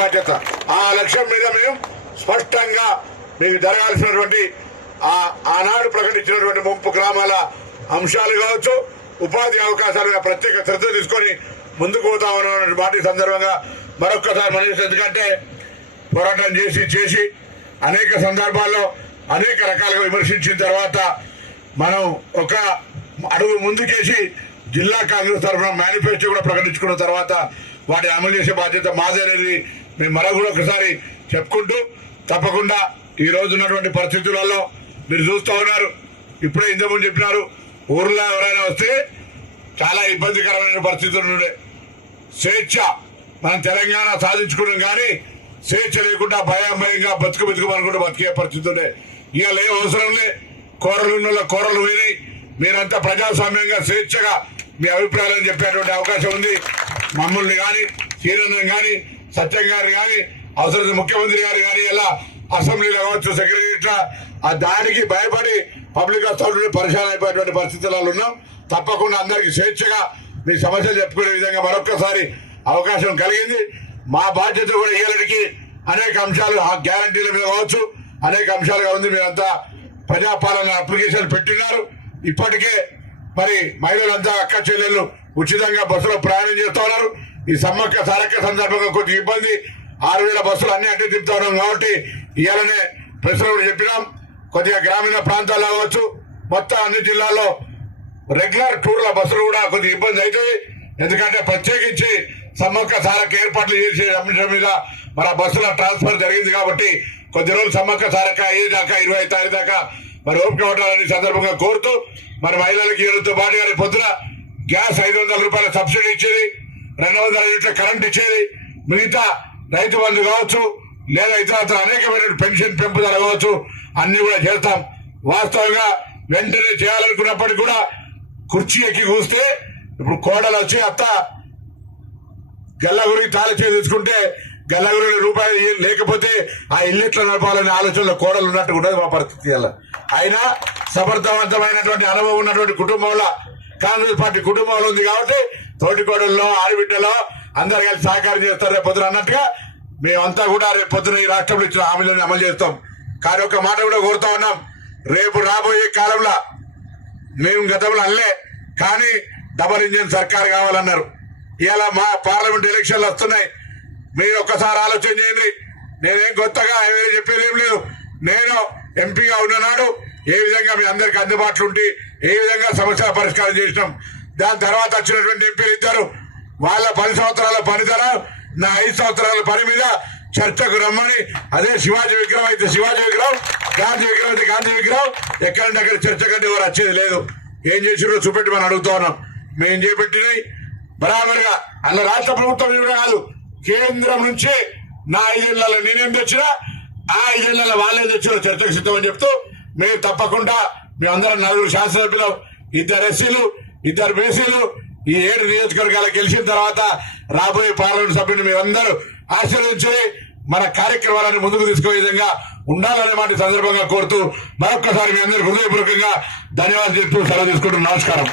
బాధ్యత. ఆ లక్ష్యం మీద మేము స్పష్టంగా మీకు జరగాల్సినటువంటి ఆనాడు ప్రకటించినటువంటి ముంపు గ్రామాల అంశాలు కావచ్చు, ఉపాధి అవకాశాల మీద ప్రత్యేక శ్రద్ధ తీసుకొని ముందుకు పోతామన్న మాట సందర్భంగా మరొక్కసారి మనం. ఎందుకంటే పోరాటం చేసి అనేక సందర్భాల్లో అనేక రకాలుగా విమర్శించిన తర్వాత మనం ఒక అడుగు ముందుకేసి జిల్లా కాంగ్రెస్ తరఫున మేనిఫెస్టో కూడా ప్రకటించుకున్న తర్వాత వాటిని అమలు చేసే బాధ్యత మాదేనేది మేము మరొకటి ఒకసారి చెప్పుకుంటూ, తప్పకుండా ఈ రోజు ఉన్నటువంటి పరిస్థితులలో మీరు చూస్తూ ఉన్నారు. ఇప్పుడే ఇంతకుముందు చెప్పినారు, ఊర్లో ఎవరైనా వస్తే చాలా ఇబ్బందికరమైన పరిస్థితులు ఉండే. స్వేచ్ఛ మనం తెలంగాణ సాధించుకున్నాం, కానీ స్వేచ్ఛ లేకుండా భయంగా బతుకుమనుకుంటూ బతికే పరిస్థితి ఉండే. ఇవాళ ఏ అవసరం లే, కోరలున్న కోరలు విని మీరంతా ప్రజాస్వామ్యంగా స్వేచ్ఛగా మీ అభిప్రాయాలను చెప్పేటువంటి అవకాశం ఉంది. మమ్మల్ని కానీ, శ్రీరంగం కానీ, సత్యం గారు కానీ, అవసరం ముఖ్యమంత్రి గారు కానీ, ఇలా అసెంబ్లీలో కావచ్చు, సెక్రటరీ ఆ దానికి భయపడి పబ్లిక్ అథారిటీ పరిశాన్ అయిపోయేటువంటి పరిస్థితులలో ఉన్నాం. తప్పకుండా అందరికి స్వేచ్ఛగా మీ సమస్యలు చెప్పుకునే విధంగా మరొక్కసారి అవకాశం కలిగింది. మా బాధ్యత కూడా ఇయ్యడానికి అనేక అంశాలు, ఆ గ్యారంటీల మీద కావచ్చు, అనేక అంశాలుగా ఉంది. మీరంతా ప్రజాపాలన అప్లికేషన్ పెట్టినారు. ఇప్పటికే మరి మహిళలంతా అక్క చెల్లెళ్ళు ఉచితంగా బస్సులో ప్రయాణం చేస్తా ఉన్నారు. ఈ సమ్మక్క సారక్క సందర్భంగా కొద్దిగా ఇబ్బంది, 6,000 బస్సులు అన్ని అడ్డు తిప్పుతా ఉన్నాం. కాబట్టి ఇవాళనే ప్రెస్లో కూడా చెప్పినాం, కొద్దిగా గ్రామీణ ప్రాంతాల్లో కావచ్చు, మొత్తం అన్ని జిల్లాల్లో రెగ్యులర్ టూర్ల బస్సులు కూడా కొద్దిగా ఇబ్బంది అవుతాయి. ఎందుకంటే ప్రత్యేకించి సమ్మక్క సారక్క ఏర్పాట్లు చేసే అంశం మీద మన బస్సుల ట్రాన్స్ఫర్ జరిగింది. కాబట్టి కొద్ది రోజులు సమ్మక్క సారక్క అయ్యేదాకా 25 తారీఖు దాకా మరి ఓపిక ఉండాలని సందర్భంగా కోరుతూ, మరి మహిళలకి ఈరోజు పాటుగా పొద్దున గ్యాస్ 500 రూపాయల సబ్సిడీ ఇచ్చేది, 200 యూనిట్ల కరెంట్ ఇచ్చేది, మిగతా రైతు బంధు కావచ్చు, లేదా ఇతర అనేకమైన పెన్షన్ పెంపుదల కావచ్చు, అన్ని కూడా చేస్తాం. వాస్తవంగా వెంటనే చేయాలనుకున్నప్పటికీ కూడా కుర్చీ ఎక్కి కూస్తే ఇప్పుడు కోడలు వచ్చి అత్త గల్లగురి తాళచే తెచ్చుకుంటే గల్లగురి రూపాయలు లేకపోతే ఆ ఇల్లు నడపాలనే ఆలోచనలో కోడలు ఉన్నట్టు ఉండదు మా పరిస్థితి. అయినా సమర్థవంతమైనటువంటి అనుభవం ఉన్నటువంటి కుటుంబంలో కాంగ్రెస్ పార్టీ కుటుంబంలో ఉంది. కాబట్టి తోటి కోడల్లో ఆడబిడ్డలో అందరు కలిసి సహకారం చేస్తారు. రేపు పొద్దున అన్నట్టుగా మేమంతా కూడా రేపు పొద్దున ఈ రాష్ట్రంలో ఇచ్చిన హామీలను అమలు చేస్తాం. కానీ ఒక మాట కూడా కోరుతా ఉన్నాం, రేపు రాబోయే కాలంలో మేము గతంలో అల్లే కానీ డబల్ ఇంజిన్ సర్కార్ కావాలన్నారు. ఇలా మా పార్లమెంట్ ఎలక్షన్లు వస్తున్నాయి. మీరు ఒక్కసారి ఆలోచన చేయండి. నేనేం కొత్తగా ఏమైనా చెప్పేది ఏం లేదు. నేను ఎంపీగా ఉన్ననాడు ఏ విధంగా మీ అందరికి అందుబాటులో ఉండి ఏ విధంగా సమస్యల పరిష్కారం చేసినాం. దాని తర్వాత వచ్చినటువంటి ఎంపీలు ఇద్దరు వాళ్ళ 10 సంవత్సరాల పనితనం, నా 5 సంవత్సరాల పని మీద చర్చకు రమ్మని, అదే శివాజీ విగ్రహం అయితే శివాజీ విగ్రహం, గాంధీ విగ్రహం అయితే గాంధీ విగ్రహం, ఎక్కడంటే అక్కడ చర్చ కంటే ఎవరు వచ్చేది లేదు. ఏం చేసిరో చూపెట్టి మనం అడుగుతా ఉన్నాం. మేము చేపెట్టినాయి బరాబర్గా అలా రాష్ట్ర ప్రభుత్వం కూడా కాదు, కేంద్రం నుంచి నా 5 ఏళ్లలో నేనేం తెచ్చినా ఆ 5 ఏళ్లలో వాళ్ళే తెచ్చినా చర్చకు సిద్ధమని చెప్తూ మేము తప్పకుండా మేమందరం 4 శాసనసభ్యులు, 2 ఎస్సీలు, 2 బీసీలు ఈ 7 నియోజకవర్గాలకు గెలిచిన తర్వాత రాబోయే పార్లమెంట్ సభ్యులు మేమందరూ ఆశీర్వదించి మన కార్యక్రమాలను ముందుకు తీసుకునే విధంగా ఉండాలనే మాట సందర్భంగా కోరుతూ మరొక్కసారి మీ అందరికీ హృదయపూర్వకంగా ధన్యవాదాలు చెప్తూ సెలవు తీసుకుంటున్నాం. నమస్కారం.